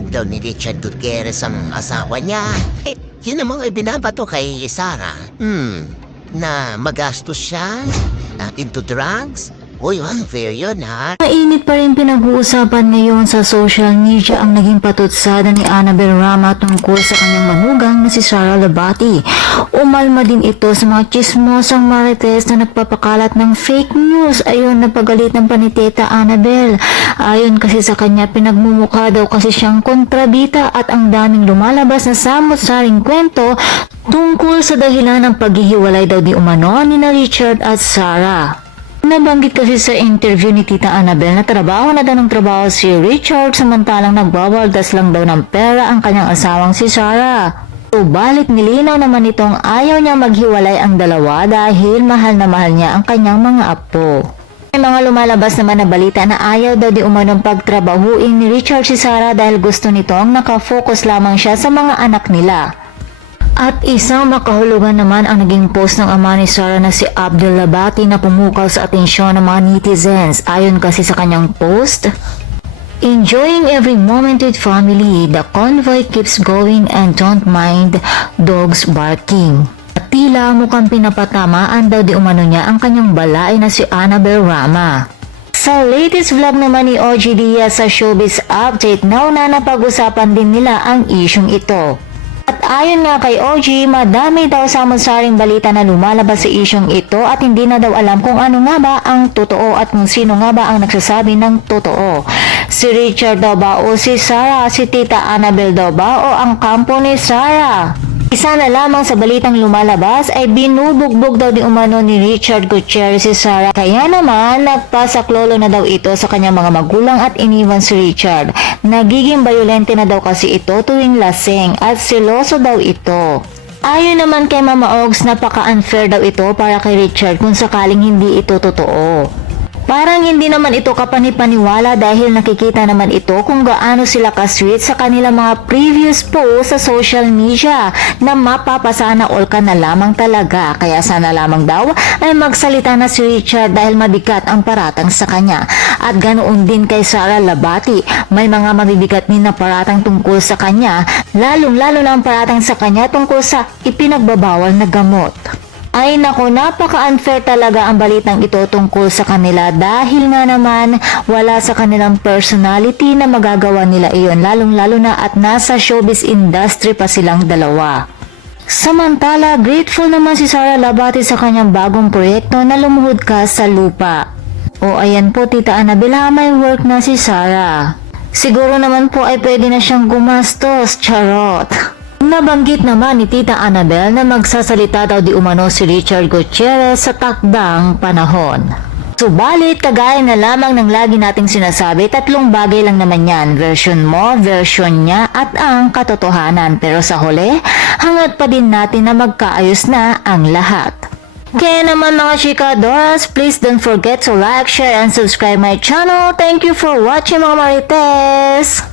binubog daw ni Richard Gutierrez ang asawa niya. Yun ang mga ibinabato kay Sarah. Na magastos siya into drugs. Uy, unfair yun ha. Mainit pa rin pinag-uusapan ngayon sa social media ang naging patutsada ni Annabel Rama tungkol sa kanyang manugang na si Sara Labati. Umalma din ito sa mga chismosang marites na nagpapakalat ng fake news ayon na pagalitan pa ni Tita Annabel. Ayon kasi sa kanya, pinagmumukha daw kasi siyang kontrabita at ang daming lumalabas na samot-saring kwento tungkol sa dahilan ng paghihiwalay daw di umano ni na Richard at Sarah. Nabanggit kasi sa interview ni Tita Annabel na trabaho na daw ng trabaho si Richard samantalang nagbawaldas lang daw ng pera ang kanyang asawang si Sarah. Subalit nilinaw naman itong ayaw niya maghiwalay ang dalawa dahil mahal na mahal niya ang kanyang mga apo. May mga lumalabas naman na balita na ayaw daw di umanong pagtrabahuin ni Richard si Sarah dahil gusto nitong nakafocus lamang siya sa mga anak nila. At isang makahulugan naman ang naging post ng ama ni Sarah na si Abdul Labati na pumukaw sa atensyon ng mga netizens. Ayon kasi sa kanyang post, "Enjoying every moment with family, the convoy keeps going and don't mind dogs barking." At tila mukhang pinapatamaan daw di umano niya ang kanyang balay na si Annabel Rama. Sa latest vlog naman ni OG Diaz sa Showbiz Update, nauna na pag-usapan din nila ang isyong ito. At ayon nga kay OG, madami daw samot-saring balita na lumalabas sa isyong ito at hindi na daw alam kung ano nga ba ang totoo at kung sino nga ba ang nagsasabi ng totoo. Si Richard daw ba o si Sarah, si Tita Annabel daw ba o ang kampo ni Sarah? Isa na lamang sa balitang lumalabas ay binubugbog daw di umano ni Richard Gutierrez si Sarah. Kaya naman nagpasaklolo na daw ito sa kanyang mga magulang at iniwan si Richard. Nagiging bayolente na daw kasi ito tuwing lasing at seloso daw ito. Ayon naman kay Mama Ogs, napaka-unfair daw ito para kay Richard kung sakaling hindi ito totoo. Parang hindi naman ito kapanipaniwala dahil nakikita naman ito kung gaano sila ka-sweet sa kanilang mga previous posts sa social media na mapapasana all ka na lamang talaga. Kaya sana lamang daw ay magsalita na si Richard dahil mabigat ang paratang sa kanya. At ganoon din kay Sara Labati, may mga mabibigat din na paratang tungkol sa kanya, lalong-lalo na ang paratang sa kanya tungkol sa ipinagbabawal na gamot. Ay nako, napaka-unfair talaga ang balitang ito tungkol sa kanila dahil nga naman wala sa kanilang personality na magagawa nila iyon, lalong-lalo na at nasa showbiz industry pa silang dalawa. Samantala, grateful naman si Sara Labati sa kanyang bagong proyekto na Lumuhod Ka sa Lupa. O ayan po Tita Annabel, may work na si Sara. Siguro naman po ay pwede na siyang gumastos, charot. Nabanggit naman ni Tita Annabel na magsasalita daw di umano si Richard Gutierrez sa takdang panahon. Subalit, kagaya na lamang ng lagi nating sinasabi, tatlong bagay lang naman yan. Version mo, version niya, at ang katotohanan. Pero sa huli, hangad pa din natin na magkaayos na ang lahat. Kaya naman mga chikadoras, please don't forget to like, share, and subscribe my channel. Thank you for watching mga marites!